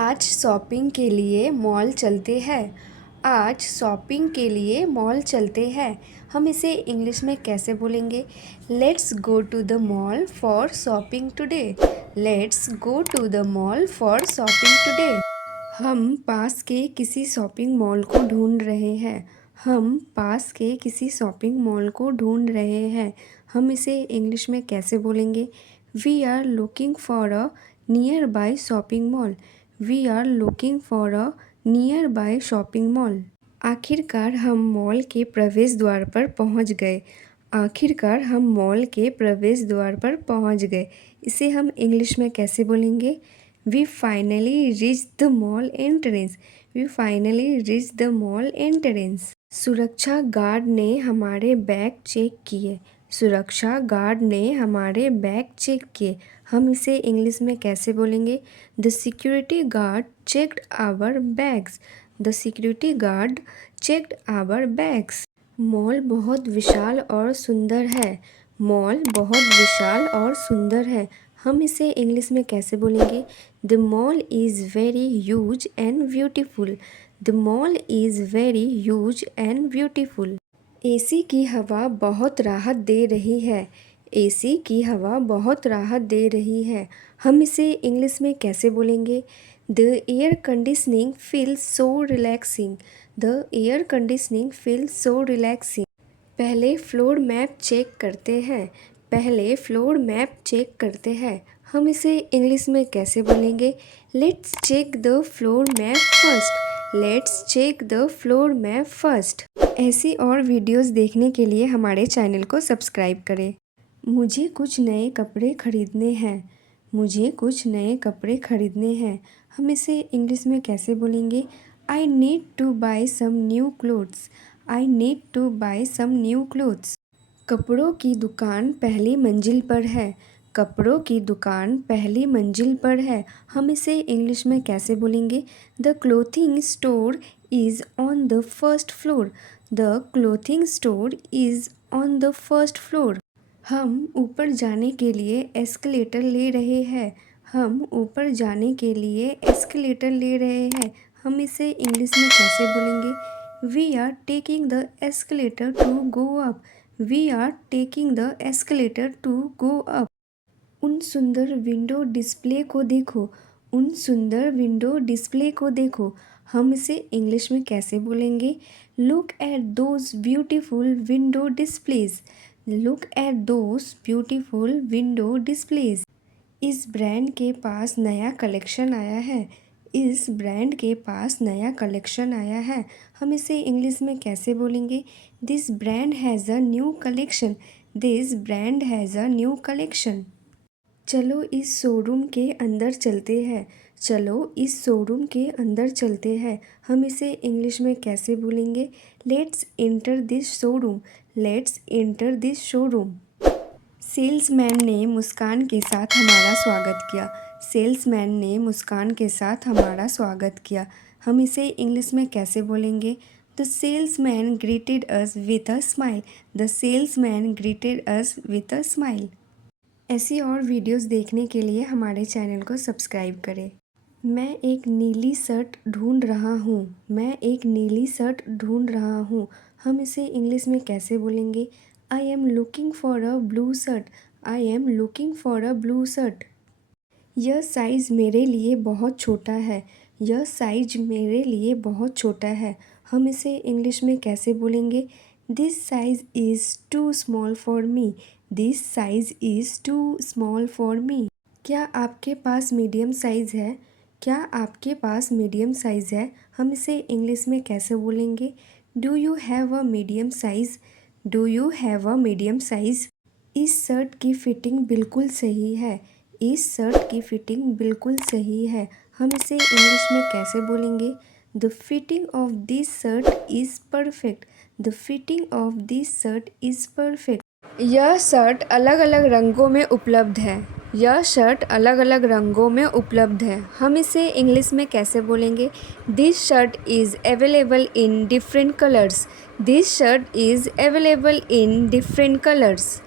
आज शॉपिंग के लिए मॉल चलते हैं। आज शॉपिंग के लिए मॉल चलते हैं। हम इसे इंग्लिश में कैसे बोलेंगे? Let's go to the mall for shopping today. Let's go to the mall for shopping today. हम पास के किसी शॉपिंग मॉल को ढूंढ रहे हैं। हम पास के किसी शॉपिंग मॉल को ढूंढ रहे हैं। हम इसे इंग्लिश में कैसे बोलेंगे? We are looking for a nearby shopping mall. We are looking for a nearby shopping mall. आखिरकार हम मॉल के प्रवेश द्वार पर पहुंच गए। आखिरकार हम मॉल के प्रवेश द्वार पर पहुंच गए। इसे हम इंग्लिश में कैसे बोलेंगे? We finally reach the mall entrance. We finally reach the mall entrance. सुरक्षा गार्ड ने हमारे बैग चेक किए। सुरक्षा गार्ड ने हमारे बैग चेक किए। हम इसे इंग्लिश में कैसे बोलेंगे? The security guard checked our bags. The security guard checked our bags. Mall बहुत विशाल और सुंदर है। मॉल बहुत विशाल और सुंदर है। हम इसे इंग्लिश में कैसे बोलेंगे? The mall is very huge and beautiful. The mall is very huge and beautiful. AC की हवा बहुत राहत दे रही है। एसी की हवा बहुत राहत दे रही है। हम इसे इंग्लिश में कैसे बोलेंगे? The air conditioning feels so relaxing. The air conditioning feels so relaxing. पहले फ्लोर मैप चेक करते हैं। पहले फ्लोर मैप चेक करते हैं। हम इसे इंग्लिश में कैसे बोलेंगे? Let's check the floor map first. Let's check the floor map first. ऐसी और वीडियोस देखने के लिए हमारे चैनल को सब्सक्राइब करें। मुझे कुछ नए कपड़े खरीदने हैं। मुझे कुछ नए कपड़े खरीदने हैं। हम इसे इंग्लिश में कैसे बोलेंगे? I need to buy some new clothes. I need to buy some new clothes. कपड़ों की दुकान पहली मंजिल पर है। कपड़ों की दुकान पहली मंजिल पर है। हम इसे इंग्लिश में कैसे बोलेंगे? The clothing store is on the first floor. The clothing store is on the first floor. हम ऊपर जाने के लिए एस्केलेटर ले रहे हैं। हम ऊपर जाने के लिए एस्केलेटर ले रहे हैं। हम इसे इंग्लिश में कैसे बोलेंगे? We are taking the escalator to go up. We are taking the escalator to go up. उन सुंदर विंडो डिस्प्ले को देखो। उन सुंदर विंडो डिस्प्ले को देखो। हम इसे इंग्लिश में कैसे बोलेंगे? Look at those beautiful window displays. Look at those beautiful window displays. इस ब्रांड के पास नया कलेक्शन आया है। इस ब्रांड के पास नया कलेक्शन आया है। हम इसे इंग्लिश में कैसे बोलेंगे? This brand has a new collection. This brand has a new collection. चलो इस शोरूम के अंदर चलते हैं। चलो इस शोरूम के अंदर चलते हैं। हम इसे इंग्लिश में कैसे बोलेंगे? Let's enter this showroom. Let's enter this showroom. Salesman ने मुस्कान के साथ हमारा स्वागत किया। सेल्समैन ने मुस्कान के साथ हमारा स्वागत किया। हम इसे इंग्लिश में कैसे बोलेंगे? The salesman greeted us with a smile. The salesman greeted us with a smile. ऐसी और वीडियोस देखने के लिए हमारे चैनल को सब्सक्राइब करें। मैं एक नीली शर्ट ढूंढ रहा हूँ। मैं एक नीली शर्ट ढूंढ रहा हूँ। हम इसे इंग्लिश में कैसे बोलेंगे? I am looking for a blue shirt. I am looking for a blue shirt. यह साइज़ मेरे लिए बहुत छोटा है। यह साइज मेरे लिए बहुत छोटा है। हम इसे इंग्लिश में कैसे बोलेंगे? This size is too small for me. This size is too small for me. क्या आपके पास मीडियम साइज़ है? क्या आपके पास मीडियम साइज़ है? हम इसे इंग्लिश में कैसे बोलेंगे? Do you have a medium size? Do you have a medium size? इस शर्ट की फिटिंग बिल्कुल सही है। इस शर्ट की फिटिंग बिल्कुल सही है। हम इसे इंग्लिश में कैसे बोलेंगे? The fitting of this shirt is perfect. The fitting of this shirt is perfect. यह शर्ट अलग अलग रंगों में उपलब्ध है। यह शर्ट अलग अलग रंगों में उपलब्ध है। हम इसे इंग्लिश में कैसे बोलेंगे? This shirt is available in different colours. This shirt is available in different colours.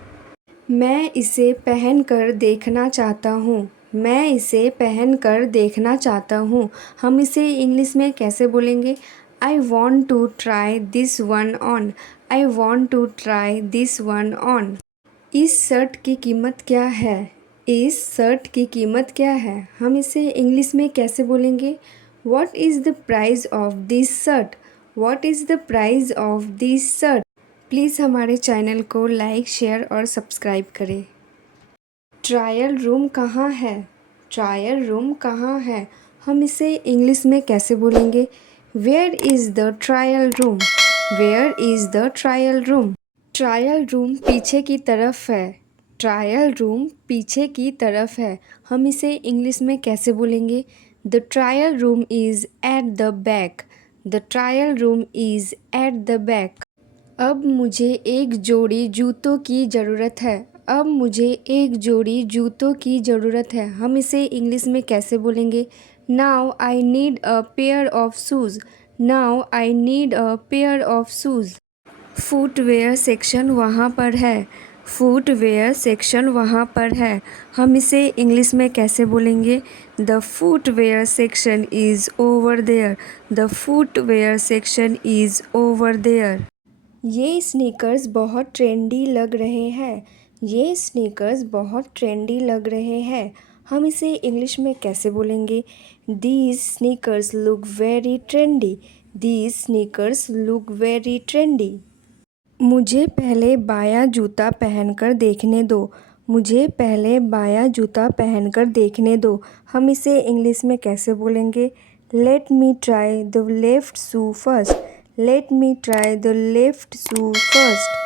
मैं इसे पहन कर देखना चाहता हूँ। मैं इसे पहन कर देखना चाहता हूँ। हम इसे इंग्लिश में कैसे बोलेंगे? I want to try this one on. I want to try this one on. इस शर्ट की कीमत क्या है? इस शर्ट की कीमत क्या है? हम इसे इंग्लिश में कैसे बोलेंगे? What is the price of this shirt? What is the price of this shirt? Please हमारे चैनल को लाइक, शेयर और सब्सक्राइब करें। ट्रायल रूम कहाँ है? ट्रायल रूम कहाँ है? हम इसे इंग्लिश में कैसे बोलेंगे? Where is the trial room? Where is the trial room? Trial room पीछे की तरफ है। ट्रायल रूम पीछे की तरफ है। हम इसे इंग्लिश में कैसे बोलेंगे? The trial room is at the back. The trial room is at the back. अब मुझे एक जोड़ी जूतों की ज़रूरत है। अब मुझे एक जोड़ी जूतों की ज़रूरत है। हम इसे इंग्लिश में कैसे बोलेंगे? Now I need a pair of shoes. Now I need a pair of shoes. Footwear section वहाँ पर है। फुटवेयर सेक्शन वहाँ पर है। हम इसे इंग्लिश में कैसे बोलेंगे? The footwear section is over there. The footwear section is over there. ये स्नीकर्स बहुत ट्रेंडी लग रहे हैं। ये स्नीकर्स बहुत ट्रेंडी लग रहे हैं। हम इसे इंग्लिश में कैसे बोलेंगे? These sneakers look very trendy. These sneakers look very trendy. मुझे पहले बायां जूता पहनकर देखने दो। मुझे पहले बायां जूता पहनकर देखने दो। हम इसे इंग्लिश में कैसे बोलेंगे? Let me try the left shoe first. Let me try the left shoe first.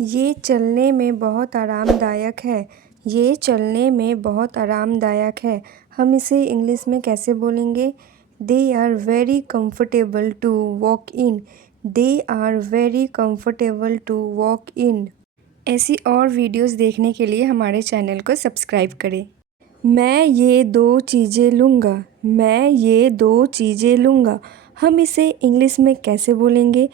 ये चलने में बहुत आरामदायक है। ये चलने में बहुत आरामदायक है। हम इसे इंग्लिश में कैसे बोलेंगे? They are very comfortable to walk in. They are very comfortable to walk in. ऐसी और वीडियोस देखने के लिए हमारे चैनल को सब्सक्राइब करें। मैं ये दो चीज़ें लूँगा। मैं ये दो चीज़ें लूँगा। हम इसे इंग्लिश में कैसे बोलेंगे?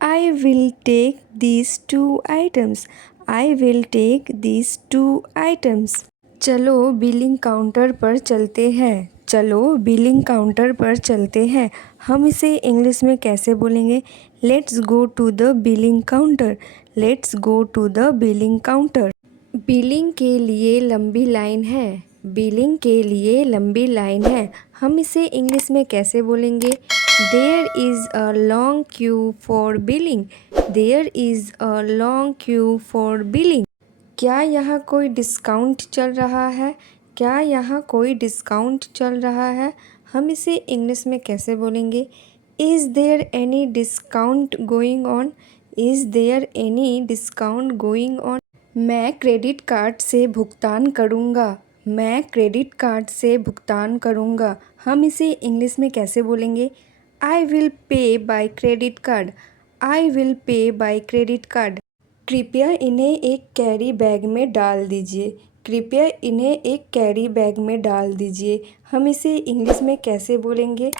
I will take these two items. I will take these two items. चलो बिलिंग काउंटर पर चलते हैं। चलो बिलिंग काउंटर पर चलते हैं। हम इसे इंग्लिश में कैसे बोलेंगे? Let's go to the billing counter. Let's go to the billing counter. Billing के लिए लंबी लाइन है। बिलिंग के लिए लंबी लाइन है। हम इसे इंग्लिश में कैसे बोलेंगे? There is a long queue for billing. There is a long queue for billing. क्या यहाँ कोई डिस्काउंट चल रहा है? क्या यहाँ कोई डिस्काउंट चल रहा है? हम इसे इंग्लिश में कैसे बोलेंगे? Is there any discount going on? Is there any discount going on? मैं क्रेडिट कार्ड से भुगतान करूँगा। मैं क्रेडिट कार्ड से भुगतान करूँगा। हम इसे इंग्लिश में कैसे बोलेंगे? I will pay by credit card. I will pay by credit card. कृपया इन्हें एक कैरी बैग में डाल दीजिए। कृपया इन्हें एक कैरी बैग में डाल दीजिए। हम इसे इंग्लिश में कैसे बोलेंगे?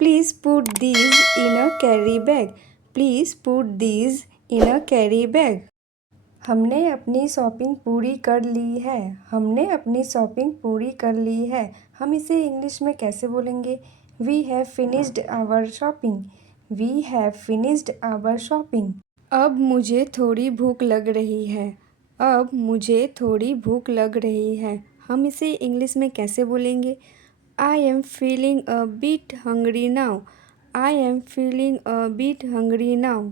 Please put these in a carry bag. Please put these in a carry bag. हमने अपनी शॉपिंग पूरी कर ली है। हमने अपनी शॉपिंग पूरी कर ली है। हम इसे इंग्लिश में कैसे बोलेंगे? We have finished our shopping. We have finished our shopping. अब मुझे थोड़ी भूख लग रही है। अब मुझे थोड़ी भूख लग रही है। हम इसे इंग्लिश में कैसे बोलेंगे? I am feeling a bit hungry now. I am feeling a bit hungry now.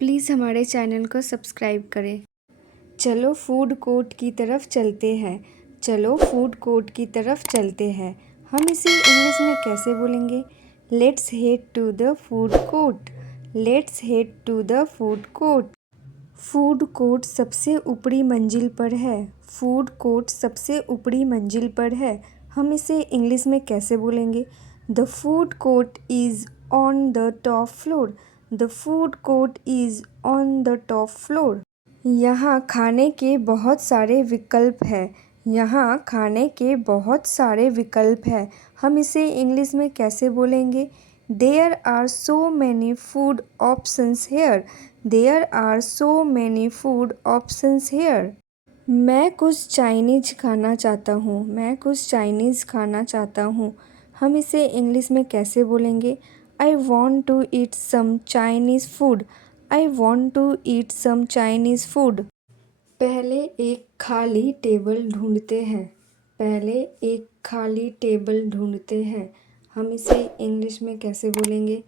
Please हमारे चैनल को सब्सक्राइब करें। चलो फूड कोर्ट की तरफ चलते हैं। चलो फूड कोर्ट की तरफ चलते हैं। हम इसे इंग्लिश में कैसे बोलेंगे? Let's head to the food court. Let's head to the food court. Food court सबसे ऊपरी मंजिल पर है। फूड कोर्ट सबसे ऊपरी मंजिल पर है। हम इसे इंग्लिश में कैसे बोलेंगे? The food court is on the top floor. The food court is on the top floor. यहाँ खाने के बहुत सारे विकल्प हैं। यहाँ खाने के बहुत सारे विकल्प हैं। हम इसे इंग्लिश में कैसे बोलेंगे? There are so many food options here. There are so many food options here. मैं कुछ चाइनीज खाना चाहता हूँ। मैं कुछ चाइनीज़ खाना चाहता हूँ। हम इसे इंग्लिश में कैसे बोलेंगे? I want to eat some Chinese food. I want to eat some Chinese food. पहले एक खाली टेबल ढूंढते हैं। पहले एक खाली टेबल ढूंढते हैं। हम इसे इंग्लिश में कैसे बोलेंगे?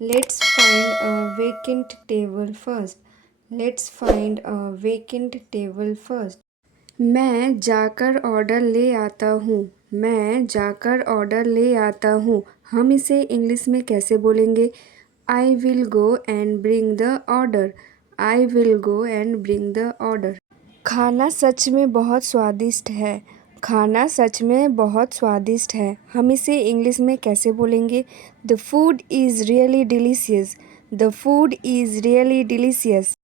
Let's find a vacant table first. Let's find a vacant table first. मैं जाकर ऑर्डर ले आता हूँ। मैं जाकर ऑर्डर ले आता हूँ। हम इसे इंग्लिश में कैसे बोलेंगे? I will go and bring the order. I will go and bring the order. खाना सच में बहुत स्वादिष्ट है। खाना सच में बहुत स्वादिष्ट है। हम इसे इंग्लिश में कैसे बोलेंगे? The food is really delicious. The food is really delicious.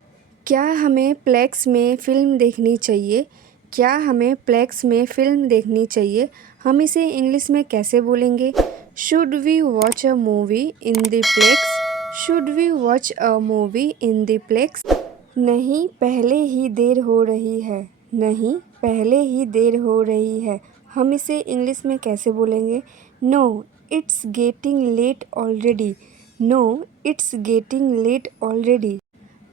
क्या हमें प्लेक्स में फ़िल्म देखनी चाहिए? क्या हमें प्लेक्स में फ़िल्म देखनी चाहिए? हम इसे इंग्लिश में कैसे बोलेंगे? Should we watch a movie in the plex? Should we watch a movie in the plex? नहीं, पहले ही देर हो रही है। नहीं, पहले ही देर हो रही है। हम इसे इंग्लिश में कैसे बोलेंगे? No, it's getting late already. No, it's getting late already.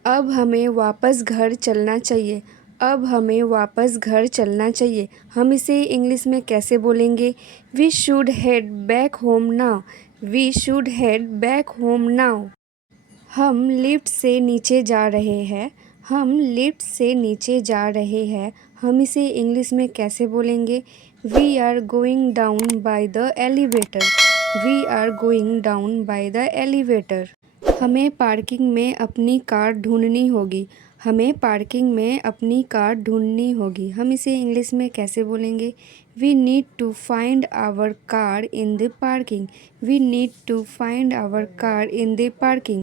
अब हमें वापस घर चलना चाहिए। अब हमें वापस घर चलना चाहिए। हम इसे इंग्लिश में कैसे बोलेंगे? We should head back home now. We should head back home now. हम लिफ्ट से नीचे जा रहे हैं। हम लिफ्ट से नीचे जा रहे हैं। हम इसे इंग्लिश में कैसे बोलेंगे? We are going down by the elevator. We are going down by the elevator. हमें पार्किंग में अपनी कार ढूंढनी होगी। हमें पार्किंग में अपनी कार ढूंढनी होगी। हम इसे इंग्लिश में कैसे बोलेंगे? We need to find our car in the parking. We need to find our car in the parking.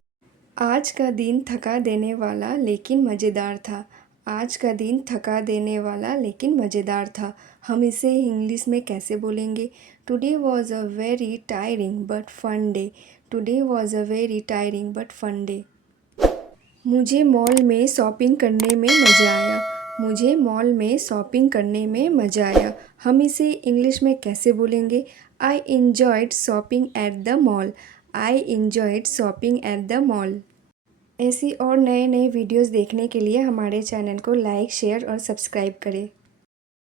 आज का दिन थका देने वाला लेकिन मज़ेदार था। आज का दिन थका देने वाला लेकिन मज़ेदार था। हम इसे इंग्लिश में कैसे बोलेंगे? Today was a very tiring but fun day. Today was a very tiring but fun day. मुझे मॉल में शॉपिंग करने में मज़ा आया। मुझे मॉल में शॉपिंग करने में मज़ा आया। हम इसे इंग्लिश में कैसे बोलेंगे? आई enjoyed shopping at the mall. I enjoyed shopping at the mall. ऐसी और नए नए वीडियोस देखने के लिए हमारे चैनल को लाइक शेयर और सब्सक्राइब करें।